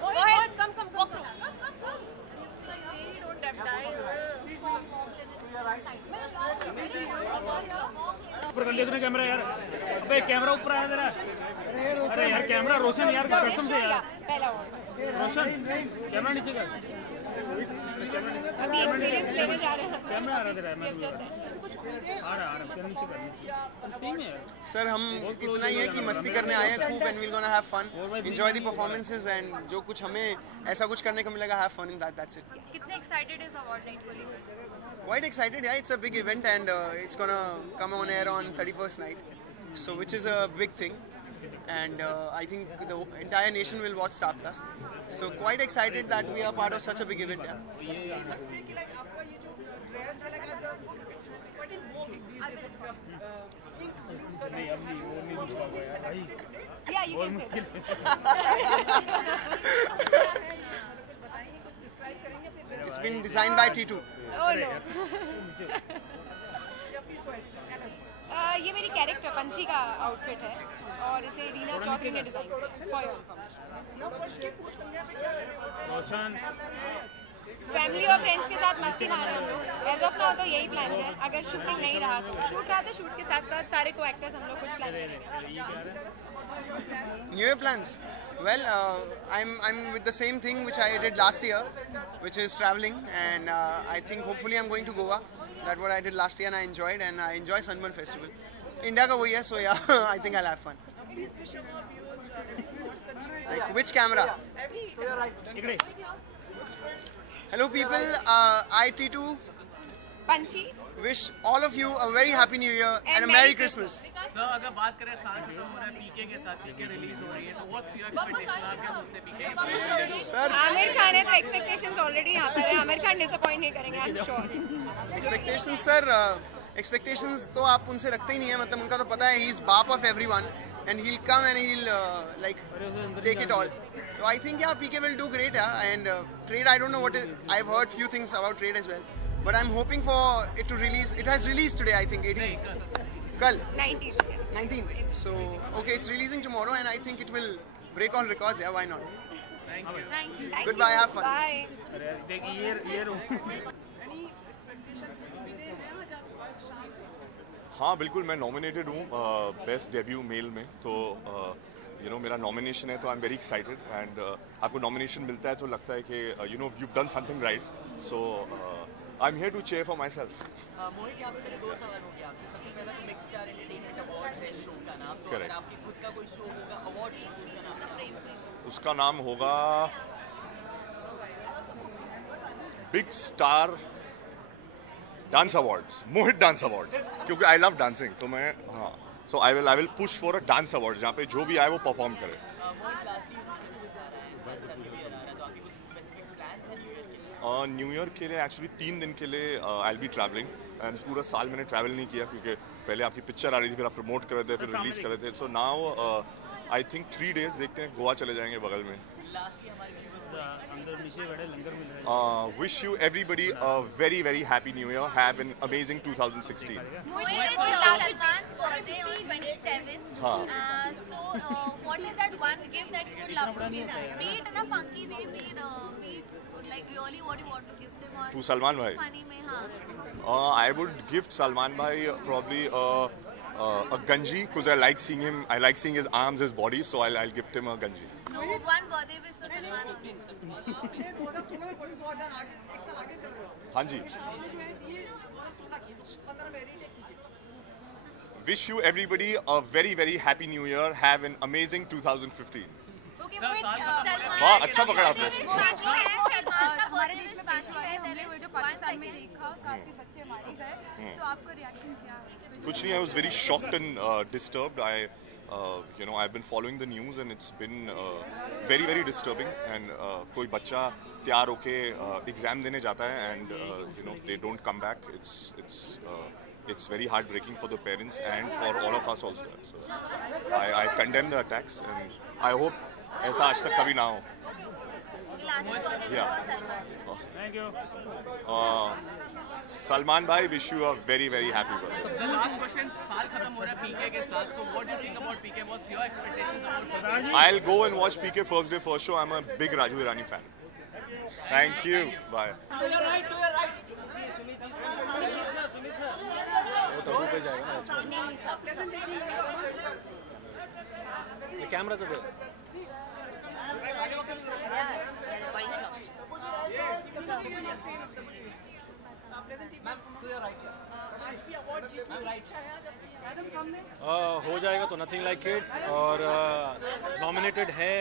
Mohit, come, walk through. Come. You don't have time. ऊपर कर लिया कैमरा यार, अबे कैमरा ऊपर आया तेरा। अरे यार कैमरा रोशन यार कसम से यार। रोशन कैमरा नीचे कर। अभी एक्सपीरियंस लेने जा रहे हैं। कैमरा आ रहा तेरा, मैं आ रहा कैमरा नीचे कर। सही में यार सर हम इतना ही है कि मस्ती करने आए हैं खूब, and we will gonna have fun, enjoy the performances, and जो कुछ हमें ऐसा कुछ करने को मिलेगा, have fun in that, that's it. कितने एक्साइटेड इस अवार्ड नाइट को लेकर? Quite excited, yeah. It's a big event, and it's gonna come on air on 31st night, so which is a big thing, and I think the entire nation will watch Star Plus. So quite excited that we are part of such a big event, yeah. Yeah, you can say It's been designed by T2. Oh no. ये मेरी character पंची का outfit है और इसे रीना चौधरी ने design किया रोशन family और friends के साथ मस्ती मार रहे हैं। एज ऑफ नाउ तो यही प्लान है, अगर शूटिंग नहीं रहा तो शूट रहा तो शूट के साथ साथ सारे को एक्टर्स हम लोग कुछ प्लान करेंगे। New Year plans? Well, I'm with the same thing which I did last year, which is traveling, and I think hopefully I'm going to Goa. That's what I did last year, and I enjoyed, and I enjoy Sunburn Festival. India ka wahi hai, so yeah, I think I'll have fun. Like which camera? Hello people, I T2 Panchi wish all of you a very happy New Year and a Merry Christmas. Sir अगर बात करें साथ में हो रहा है पीके के साथ, पीके रिलीज हो रही है तो व्हाट्स योर एक्सपेक्टेशन, आप क्या सोचते हैं पीके? सर आमिर खान है तो एक्सपेक्टेशंस ऑलरेडी यहाँ पर है, आमिर खान डिसअपॉइंट नहीं करेंगे, I am sure. Expectations sir, expectations तो आप उनसे रखते ही नहीं है, मतलब उनका तो पता है ही इज बाप of everyone and he'll come and he'll like take it all. So I think yeah, PK will do great, and Trade, I don't know what is, I've heard few things about Trade as well, but I'm hoping for it to release. It has released today, I think 18th. Kal 19th. So okay, it's releasing tomorrow, and I think it will break all records. Yeah, why not? Thank you. Goodbye, have fun. Bye. देख ये हाँ बिल्कुल, मैं nominated हूँ best debut mail में, तो you know मेरा nomination है, तो I am very excited, and आपको नॉमिनेशन मिलता है तो लगता है कि you know you done something right, so I am here to cheer for myself. Mohit, यहाँ पे मेरे दो सवाल हो गया आपसे। सबसे पहला तो मिक्स स्टार एंटरटेनमेंट अवार्ड है शो का नाम, तो अगर आपकी खुद का कोई शो होगा अवार्ड शो, उसका नाम उसका नाम होगा big star dance awards, Mohit dance awards, क्योंकि आई लव डांसिंग, तो मैं हाँ, so I will push for a dance award जहाँ पे जो भी आए वो परफॉर्म करे। न्यू ईयर के लिए एक्चुअली 3 दिन के लिए I will be travelling, and पूरा साल मैंने ट्रैवल नहीं किया क्योंकि पहले आपकी पिक्चर आ रही थी, फिर आप प्रमोट कर रहे थे, फिर रिलीज कर रहे थे, so now I think 3 days देखते हैं, गोवा चले जाएंगे बगल में। Wish you everybody a very very happy New Year. Have an amazing 2016. Salman's birthday on 27th. So, what is that one gift that you would love to give? Be it in a funky way, be it like really what you want to give them, or To Salman bhai. funny में हाँ. I would gift Salman bhai probably a ganji, because I like seeing him. I like seeing his arms, his body, so I'll gift him a ganji. So one birthday wish to Salman. हाँ जी. Wish you everybody a very very happy New Year. Have an amazing 2015. Okay, Salman. वाह, अच्छा पकड़ा आपने. हमारे देश में पेशवाई हमले हुए जो पाकिस्तान में देखा, काफी बच्चे मारे गए, तो आपका रिएक्शन क्या है? कुछ नहीं, I was very shocked and disturbed. You know, I've been following the news and it's been very very disturbing. And कोई बच्चा तैयार होके एग्जाम देने जाता है and you know they don't come back. It's very heartbreaking for the parents and for all of us also. So I condemn the attacks and I hope ऐसा आज तक कभी ना हो. Last birthday Yeah. for Salman. Thank you Salman bhai, wish you a very very happy birthday. Sir last question, साल खत्म हो रहा है पीके के साथ, so what do you think about PK? What's your expectations about Sardar ji I'll go and watch PK first day first show. I'm a big Raju Hirani fan. Thank you. Bye. नहीं सब camera से दे हो जाएगा तो nothing like it. और nominated है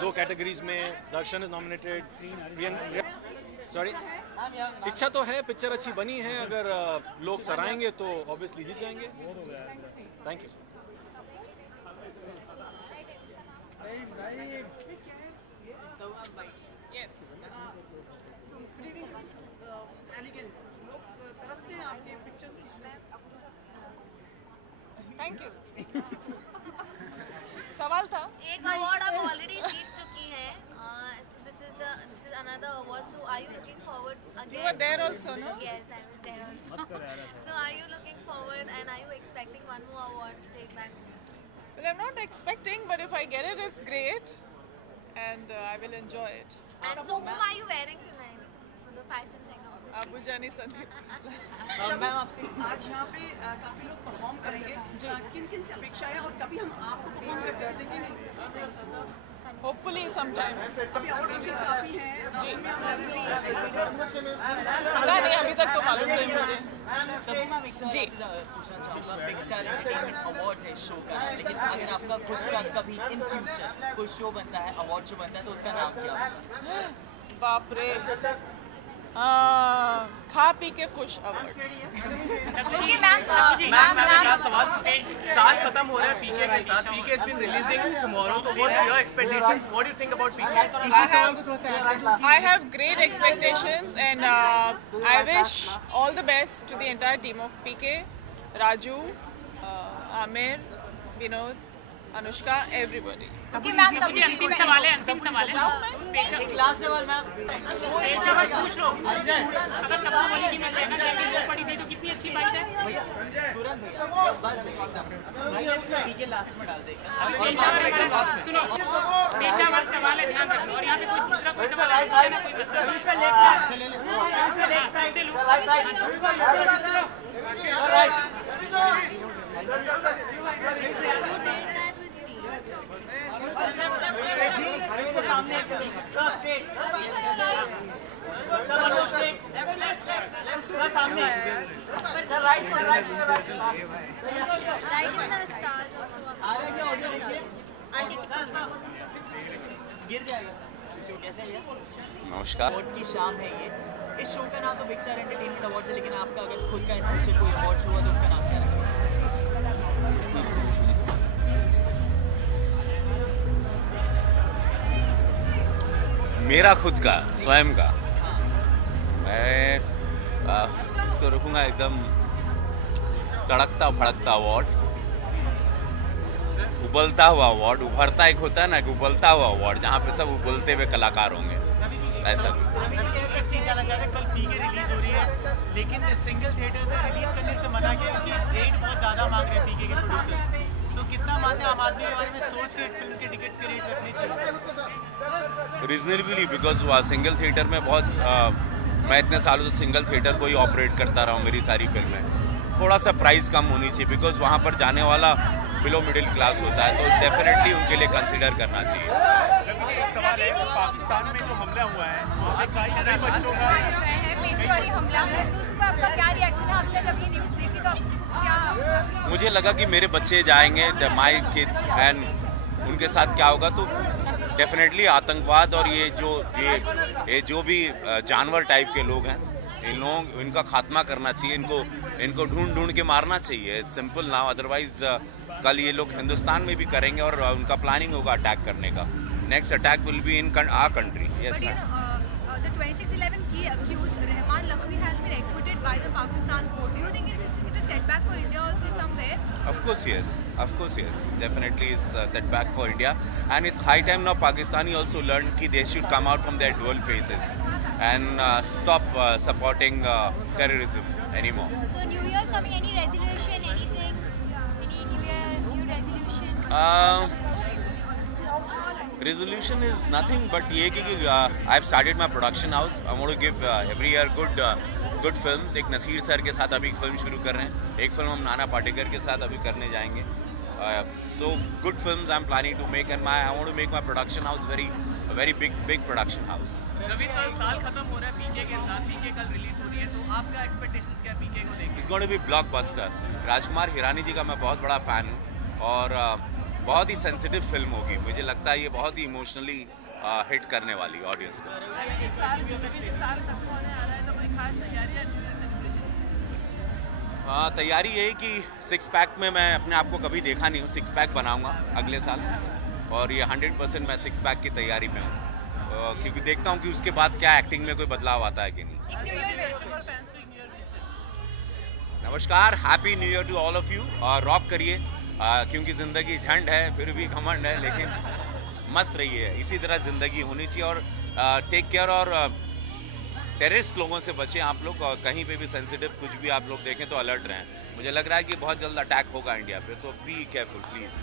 दो categories में। दर्शन इज नॉमिनेटेड। सॉरी, इच्छा तो है, पिक्चर अच्छी बनी है, अगर लोग सराहेंगे तो ऑब्वियसली जीत जाएंगे। Thank you. Thank you. सवाल था एक अवार्ड आप ऑलरेडी जीत चुकी है। This is another award. So are you looking forward again? You were there also, no? Yes, I was there also. So are you looking forward and are you expecting one more award to take back? Well, I'm not expecting, but if I get it, it's great, and I will enjoy it. And so whom are you wearing tonight for the fashion thing? Abu Jani Sandeep. Ma'am आपसे आज यहाँ पे काफी लोग perform करेंगे, किन किन से अपेक्षा है और कभी हम आपको परफॉर्म कर देंगे नहीं? Hopefully sometime. अभी ऑडिशंस काफी हैं जी, पता नहीं, अभी तक तो मालूम नहीं मुझे। तभी मैम एक सवाल आपसे पूछना चाहूँगा। बिग स्टार एंटरटेनमेंट अवार्ड है इस शो का, लेकिन अगर आपका खुद का कभी इन फ्यूचर कोई शो बनता है, अवार्ड शो बनता है, तो उसका नाम क्या होगा? बाप रे, खा पी के खुश अवार्ड्स। Okay, ma'am, सवाल, साल खत्म हो रहा है पीके के साथ, पीके has been releasing tomorrow, so what's your expectations? What do you think about PK? I have great expectations, and I wish all the best to the entire team of PK, Raju, Amir, Vinod, Anushka, everybody. Okay, ma'am, अंतिम सवाल है, अंतिम सवाल है। एक last सवाल ma'am, पेशेवर पूछ लो, अगर सबको बोली कि मैं देखना चाहती हूँ पड़ी थी तो कितनी अच्छी बात है। तुरंत बस पीके लास्ट में डाल देगा। सुनो, पेशेवर सवाल है, ध्यान रखो। और यहाँ पे कोई दूसरा कोई सवाल है ना, कोई गिर जाएगा। कैसे है? नमस्कार। अवार्ड की शाम है ये। इस शो का नाम तो बिग स्टार एंटरटेनमेंट अवार्ड है, लेकिन आपका अगर खुद का इन फ्यूचर कोई अवार्ड शो हुआ तो उसका नाम क्या रखेंगे? मेरा खुद का, स्वयं का, मैं इसको रखूंगा एकदम तड़कता भड़कता अवार्ड, उबलता हुआ अवार्ड। उभरता एक होता है ना कि उबलता हुआ अवार्ड, जहाँ पे सब उबलते हुए कलाकार होंगे, ऐसा। एक चीज जानना चाहते हैं, कल पीके रिलीज हो रही है, लेकिन सिंगल थिएटर से रिलीज करने से मना किया क्योंकि रेट बहुत ज्यादा मांग रहे हैं पीके के प्रोड्यूसर्स। तो कितना मानते हैं आम आदमी के बारे में सोच के फिल्म के टिकट्स के रेट रखने चाहिए? रीजनेबली, बिकॉज सिंगल थिएटर में बहुत मैं इतने सालों से सिंगल थिएटर को ही ऑपरेट करता रहा हूँ, मेरी सारी फिल्में। थोड़ा सा प्राइस कम होनी चाहिए, बिकॉज वहाँ पर जाने वाला बिलो मिडिल क्लास होता है, तो डेफिनेटली उनके लिए कंसिडर करना चाहिए। सवाल है, पाकिस्तान में जो हमला हुआ है, कई बच्चों का पेशेवरी हमला, तो उस पर आपका क्या रिएक्शन है? आपने जब ये न्यूज़ देखी तो क्या? मुझे लगा कि मेरे बच्चे जाएंगे, माई किड्स, एंड उनके साथ क्या होगा, तो डेफिनेटली आतंकवाद और ये जो भी जानवर टाइप के लोग हैं, इनका खात्मा करना चाहिए, इनको ढूंढ के मारना चाहिए। सिंपल ना, अदरवाइज कल ये लोग हिंदुस्तान में भी करेंगे और उनका प्लानिंग होगा अटैक करने का। Next attack will be in our country. Yes sir. The 2611 key accused Rahman Lakhvi has been acquitted by the Pakistan court. Do you think it is set setback for India also somewhere? Of course, yes. Of course, yes. Definitely is a setback for India. And it's high time now Pakistani also learn that they should come out from their dual faces and stop supporting terrorism anymore. So New Year's coming, any resolution, anything? Any New Year, new resolution? Resolution is nothing but ये कि I've started my production house. I want to give every year good films. एक Naseer sir के साथ अभी film शुरू कर रहे हैं. एक फिल्म हम नाना पाटेकर के साथ अभी करने जाएंगे. So good films I'm planning to make, and I want to make my production house a very big production house. Ravi sir, साल खत्म हो रहा है पीके के साथ. पीके कल रिलीज हो रही है, तो आपका एक्सपेक्टेशंस क्या है पीके को लेकर? It's going to be blockbuster. Rajkumar Hirani जी का मैं बहुत बड़ा फैन हूँ और बहुत ही सेंसिटिव फिल्म होगी. मुझे लगता है ये बहुत ही इमोशनली हिट करने वाली ऑडियंस को. हाँ, तैयारी यही कि 6 पैक में मैं अपने आप को कभी देखा नहीं हूँ. 6 पैक बनाऊंगा अगले साल और ये 100% मैं 6 पैक की तैयारी में हूँ, क्योंकि देखता हूँ कि उसके बाद क्या एक्टिंग में कोई बदलाव आता है कि नहीं. नमस्कार, happy new year to all of you. और रॉक करिए, क्योंकि ज़िंदगी झंड है फिर भी घमंड है, लेकिन मस्त रहिए. इसी तरह ज़िंदगी होनी चाहिए. और टेक केयर. और टेररिस्ट लोगों से बचें आप लोग. और कहीं पे भी सेंसिटिव कुछ भी आप लोग देखें तो अलर्ट रहें. मुझे लग रहा है कि बहुत जल्द अटैक होगा इंडिया पे, तो बी केयरफुल प्लीज़.